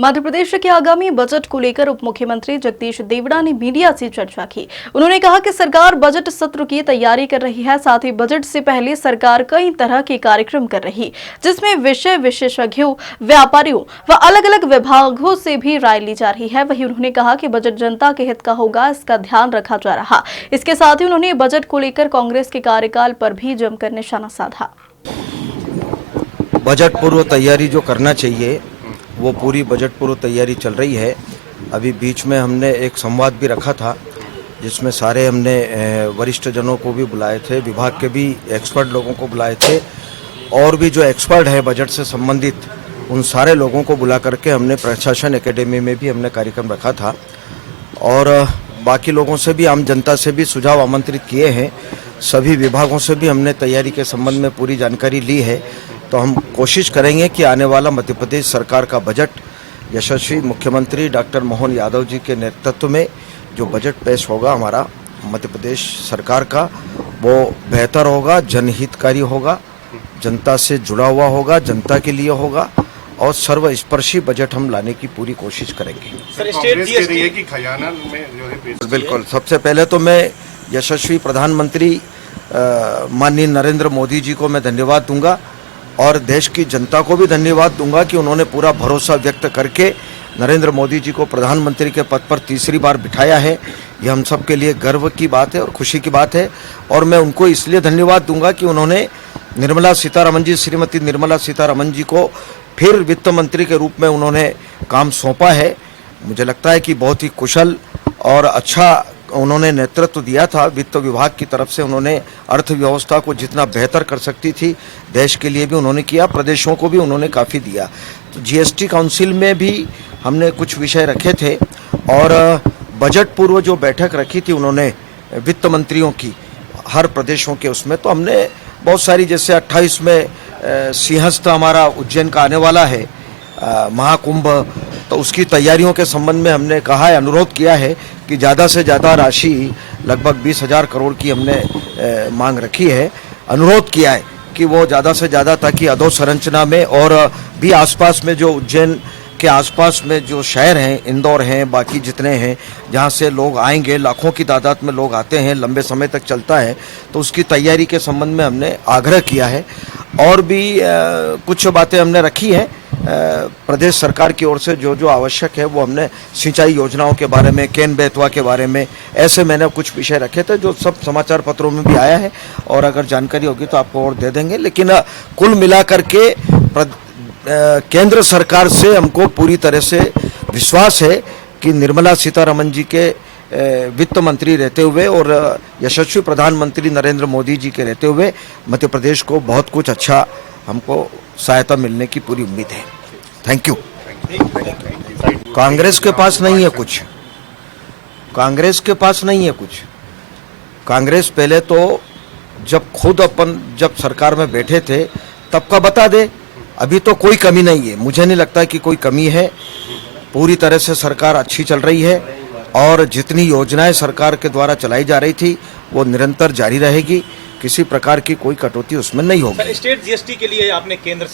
मध्य प्रदेश के आगामी बजट को लेकर उप मुख्यमंत्री जगदीश देवड़ा ने मीडिया से चर्चा की। उन्होंने कहा कि सरकार बजट सत्र की तैयारी कर रही है। साथ ही बजट से पहले सरकार कई तरह के कार्यक्रम कर रही, जिसमें विषय विशेषज्ञों, व्यापारियों व अलग अलग विभागों से भी राय ली जा रही है। वहीं उन्होंने कहा कि बजट जनता के हित का होगा, इसका ध्यान रखा जा रहा। इसके साथ ही उन्होंने बजट को लेकर कांग्रेस के कार्यकाल पर भी जमकर निशाना साधा। बजट पूर्व तैयारी जो करना चाहिए वो पूरी बजट पूर्व तैयारी चल रही है। अभी बीच में हमने एक संवाद भी रखा था जिसमें सारे हमने वरिष्ठ जनों को भी बुलाए थे, विभाग के भी एक्सपर्ट लोगों को बुलाए थे और भी जो एक्सपर्ट है बजट से संबंधित उन सारे लोगों को बुला करके हमने प्रशासन एकेडमी में भी हमने कार्यक्रम रखा था और बाकी लोगों से भी, आम जनता से भी सुझाव आमंत्रित किए हैं। सभी विभागों से भी हमने तैयारी के संबंध में पूरी जानकारी ली है। तो हम कोशिश करेंगे कि आने वाला मध्य प्रदेश सरकार का बजट यशस्वी मुख्यमंत्री डॉक्टर मोहन यादव जी के नेतृत्व में जो बजट पेश होगा हमारा मध्य प्रदेश सरकार का, वो बेहतर होगा, जनहितकारी होगा, जनता से जुड़ा हुआ होगा, जनता के लिए होगा और सर्वस्पर्शी बजट हम लाने की पूरी कोशिश करेंगे। सर, स्टेट जीएसटी की खजाना में जो है बिल्कुल। सबसे पहले तो मैं यशस्वी प्रधानमंत्री माननीय नरेंद्र मोदी जी को मैं धन्यवाद दूंगा और देश की जनता को भी धन्यवाद दूंगा कि उन्होंने पूरा भरोसा व्यक्त करके नरेंद्र मोदी जी को प्रधानमंत्री के पद पर तीसरी बार बिठाया है। ये हम सब के लिए गर्व की बात है और खुशी की बात है और मैं उनको इसलिए धन्यवाद दूंगा कि उन्होंने श्रीमती निर्मला सीतारमण जी को फिर वित्त मंत्री के रूप में उन्होंने काम सौंपा है। मुझे लगता है कि बहुत ही कुशल और अच्छा उन्होंने नेतृत्व दिया था। वित्त विभाग की तरफ से उन्होंने अर्थव्यवस्था को जितना बेहतर कर सकती थी देश के लिए भी उन्होंने किया, प्रदेशों को भी उन्होंने काफ़ी दिया। तो जीएसटी काउंसिल में भी हमने कुछ विषय रखे थे और बजट पूर्व जो बैठक रखी थी उन्होंने वित्त मंत्रियों की हर प्रदेशों के, उसमें तो हमने बहुत सारी, जैसे 28 में सिंहस्थ हमारा उज्जैन का आने वाला है महाकुंभ, तो उसकी तैयारियों के संबंध में हमने कहा है, अनुरोध किया है कि ज़्यादा से ज़्यादा राशि लगभग 20,000 करोड़ की हमने मांग रखी है। अनुरोध किया है कि वो ज़्यादा से ज़्यादा, ताकि अधोसंरचना में और भी आसपास में जो उज्जैन के आसपास में जो शहर हैं, इंदौर हैं, बाकी जितने हैं जहाँ से लोग आएंगे, लाखों की तादाद में लोग आते हैं, लंबे समय तक चलता है, तो उसकी तैयारी के संबंध में हमने आग्रह किया है। और भी कुछ बातें हमने रखी हैं प्रदेश सरकार की ओर से, जो जो आवश्यक है वो हमने सिंचाई योजनाओं के बारे में, केन बेतवा के बारे में, ऐसे मैंने कुछ विषय रखे थे जो सब समाचार पत्रों में भी आया है और अगर जानकारी होगी तो आपको और दे देंगे। लेकिन कुल मिलाकर के केंद्र सरकार से हमको पूरी तरह से विश्वास है कि निर्मला सीतारमण जी के वित्त मंत्री रहते हुए और यशस्वी प्रधानमंत्री नरेंद्र मोदी जी के रहते हुए मध्य प्रदेश को बहुत कुछ अच्छा हमको सहायता मिलने की पूरी उम्मीद है। Thank you. कांग्रेस के पास नहीं है कुछ, कांग्रेस के पास नहीं है कुछ। कांग्रेस पहले तो जब सरकार में बैठे थे तब का बता दे। अभी तो कोई कमी नहीं है, मुझे नहीं लगता कि कोई कमी है। पूरी तरह से सरकार अच्छी चल रही है और जितनी योजनाएं सरकार के द्वारा चलाई जा रही थी वो निरंतर जारी रहेगी। किसी प्रकार की कोई कटौती उसमें नहीं होगी। स्टेट जीएसटी के लिए आपने केंद्र